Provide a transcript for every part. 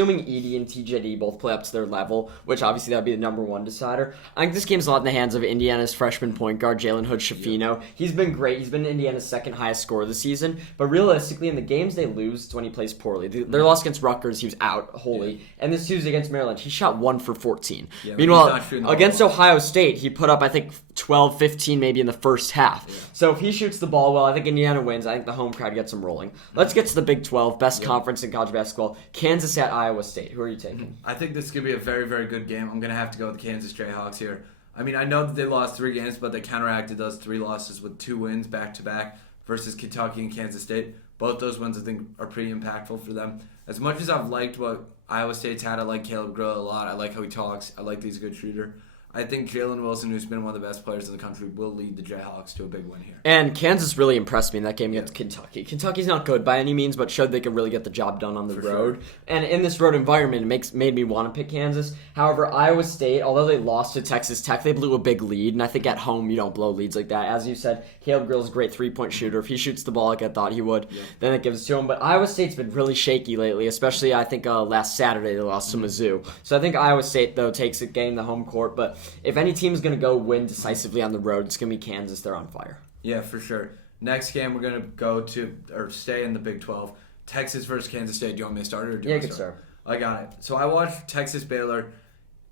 assuming Edie and TJD both play up to their level, which obviously that would be the number one decider. I think this game's a lot in the hands of Indiana's freshman point guard, Jalen Hood-Schifino. Yep. He's been great. He's been Indiana's second highest scorer this season. But realistically, in the games they lose, it's when he plays poorly. Their loss against Rutgers, he was out wholly. Yeah. And this Tuesday against Maryland, he shot 1 for 14. Yeah, meanwhile, against Ohio State, he put up, I think, 12, 15 maybe in the first half. Yeah. So if he shoots the ball well, I think Indiana wins. I think the home crowd gets them rolling. Let's get to the Big 12, best conference in college basketball. Kansas at Iowa State. Who are you taking? I think this could be a very, very good game. I'm going to have to go with the Kansas Jayhawks here. I mean, I know that they lost 3 games, but they counteracted those 3 losses with 2 wins back-to-back versus Kentucky and Kansas State. Both those wins, I think, are pretty impactful for them. As much as I've liked what Iowa State's had, I like Caleb Grill a lot. I like how he talks. I like that he's a good shooter. I think Jalen Wilson, who's been one of the best players in the country, will lead the Jayhawks to a big win here. And Kansas really impressed me in that game against Kentucky. Kentucky's not good by any means, but showed they could really get the job done on the road. Sure. And in this road environment, it made me want to pick Kansas. However, Iowa State, although they lost to Texas Tech, they blew a big lead. And I think at home, you don't blow leads like that. As you said, Caleb Grill's a great three-point shooter. If he shoots the ball like I thought he would, then it gives it to him. But Iowa State's been really shaky lately, especially I think last Saturday they lost to Mizzou. So I think Iowa State, though, takes it, getting the home court. But if any team's going to go win decisively on the road, it's going to be Kansas. They're on fire. Yeah, for sure. Next game, we're going to go to, or stay in the Big 12. Texas versus Kansas State. Do you want me to start it? Or do you want me to start? I got it. So I watched Texas Baylor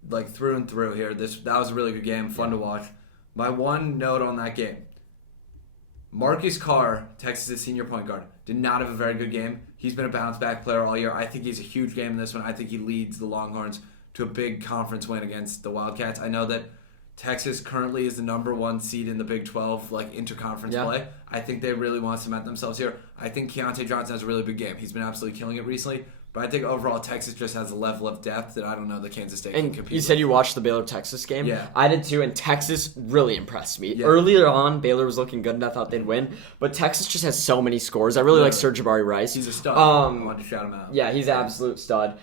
like through and through here. That was a really good game, fun to watch. My one note on that game, Marcus Carr, Texas' senior point guard, did not have a very good game. He's been a bounce-back player all year. I think he's a huge game in this one. I think he leads the Longhorns to a big conference win against the Wildcats. I know that Texas currently is the number 1 seed in the Big 12, like interconference play. I think they really want to cement themselves here. I think Keontae Johnson has a really big game. He's been absolutely killing it recently. But I think overall Texas just has a level of depth that I don't know that Kansas State can compete with. You said you watched the Baylor-Texas game? Yeah. I did too, and Texas really impressed me. Yeah. Earlier on, Baylor was looking good, and I thought they'd win. But Texas just has so many scores. I really like Serge Jabari Rice. He's a stud. I wanted to shout him out. Yeah, he's an absolute stud.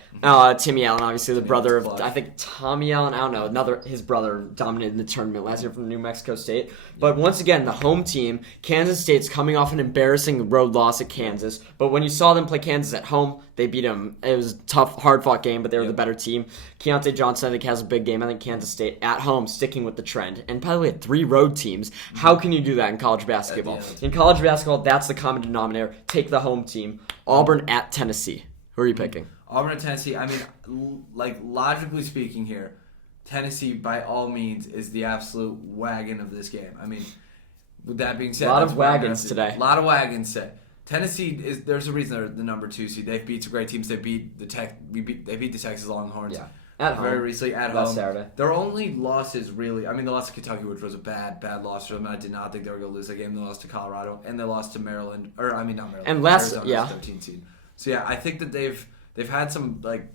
Timmy Allen, obviously the brother of, I think, Tommy Allen. I don't know. His brother dominated in the tournament last year from New Mexico State. But once again, the home team, Kansas State's coming off an embarrassing road loss at Kansas. But when you saw them play Kansas at home, they beat them. It was a tough, hard-fought game, but they were the better team. Keontae Johnson, I think, has a big game. I think Kansas State at home sticking with the trend. And by the way, 3 road teams. How can you do that in college basketball? In college basketball, that's the common denominator. Take the home team. Auburn at Tennessee. Who are you picking? Auburn at Tennessee. I mean, like, logically speaking here, Tennessee, by all means, is the absolute wagon of this game. I mean, with that being said, a lot of wagons today. A lot of wagons today. Tennessee there's a reason they're the number 2 seed. They've beat some great teams. They beat the Texas Longhorns. Yeah. At very home. recently at Last home. Saturday. Their only losses really, I mean, they lost to Kentucky, which was a bad loss for them. I did not think they were going to lose that game. They lost to Colorado, and they lost to Maryland, not Maryland. And Arizona's 13 seed. So yeah, I think that they've had some like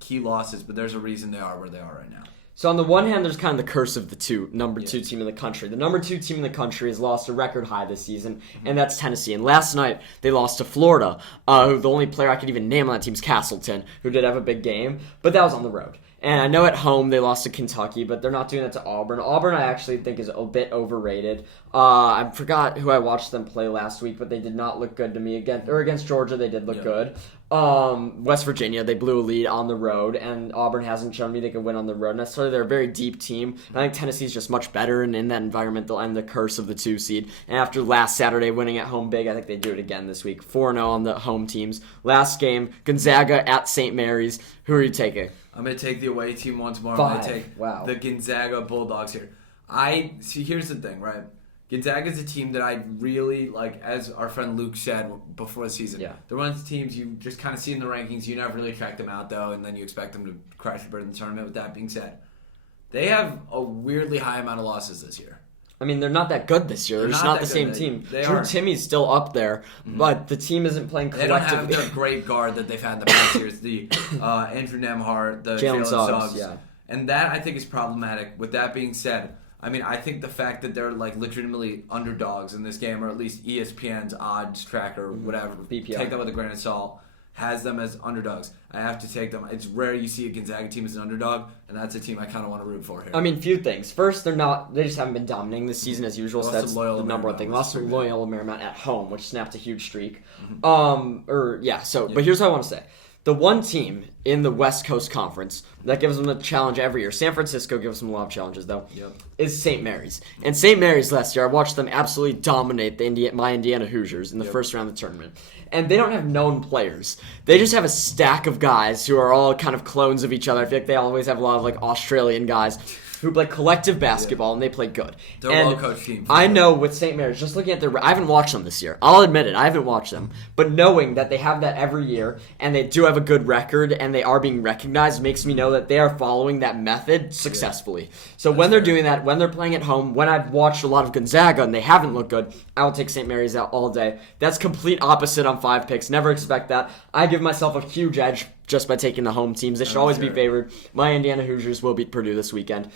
key losses, but there's a reason they are where they are right now. So on the one hand, there's kind of the curse of the number 2 team in the country. The number 2 team in the country has lost a record high this season, and that's Tennessee. And last night, they lost to Florida, who the only player I could even name on that team is Castleton, who did have a big game, but that was on the road. And I know at home they lost to Kentucky, but they're not doing that to Auburn. Auburn, I actually think, is a bit overrated. I forgot who I watched them play last week, but they did not look good to me. Against Georgia, they did look good. West Virginia, they blew a lead on the road, and Auburn hasn't shown me they can win on the road necessarily. They're a very deep team. And I think Tennessee's just much better, and in that environment, they'll end the curse of the 2 seed. And after last Saturday winning at home big, I think they do it again this week. 4-0 on the home teams. Last game, Gonzaga at St. Mary's. Who are you taking? I'm going to take the away team once more. 5. I'm going to take the Gonzaga Bulldogs here. Here's the thing, right? Gonzaga is a team that I really like, as our friend Luke said before the season. Yeah. They're one of the teams you just kind of see in the rankings. You never really track them out, though, and then you expect them to crash and burn in the tournament. With that being said, they have a weirdly high amount of losses this year. I mean, they're not that good this year. They're just not the same team. Drew Timmy's still up there, but the team isn't playing collectively. They don't have their great guard that they've had in the past years, the Andrew Nemhart, the Jalen Suggs. Yeah. And that, I think, is problematic. With that being said, I mean, I think the fact that they're like legitimately underdogs in this game, or at least ESPN's odds tracker, whatever, BPR. Take that with a grain of salt, has them as underdogs. I have to take them. It's rare you see a Gonzaga team as an underdog, and that's a team I kind of want to root for here. I mean, few things. First, they just haven't been dominating this season as usual. So that's the number one thing. Lost to Loyola Marymount at home, which snapped a huge streak. But here's what I want to say. the one team in the West Coast Conference that gives them a challenge every year. San Francisco gives them a lot of challenges, though. Yep. Is St. Mary's. And St. Mary's last year, I watched them absolutely dominate my Indiana Hoosiers in the first round of the tournament. And they don't have known players. They just have a stack of guys who are all kind of clones of each other. I feel like they always have a lot of like Australian guys who play collective basketball, and they play good. They're a well-coached team. I know with St. Mary's, just looking at I haven't watched them this year. I'll admit it, I haven't watched them. But knowing that they have that every year, and they do have a good record, and they are being recognized, makes me know that they are following that method successfully. So when they're doing that, when they're playing at home, when I've watched a lot of Gonzaga, and they haven't looked good, I will take St. Mary's out all day. That's complete opposite on 5 picks. Never expect that. I give myself a huge edge just by taking the home teams. They should always be favored. My Indiana Hoosiers will beat Purdue this weekend.